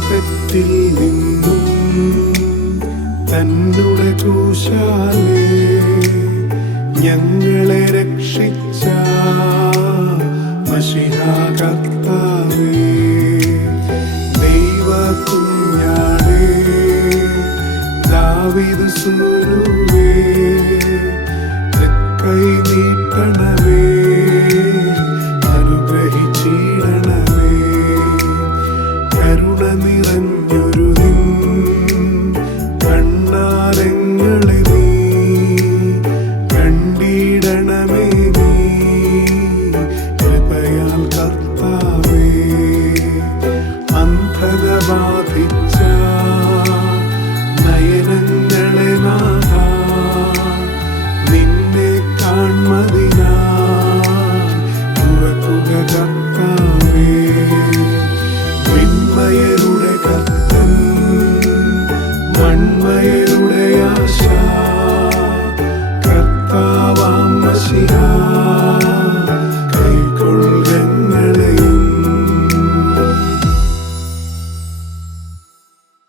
കൈപ്പറ്റിൽ നിന്നും തന്നുടെ ക്രൂശാലേ ഞങ്ങളെ രക്ഷിച്ച മശിഹാ കർത്താവേ, ദൈവ കുഞ്ഞാടേ, ദാവീദ് സൂനുവേ, തൃക്കൈ നീട്ടണമേ, അനുഗ്രഹിച്ചിടണമേ. കരുണ നിറഞ്ഞൊരു നിൻ കണ്ണാരങ്ങളെ നീ കണ്ടിടണമേ.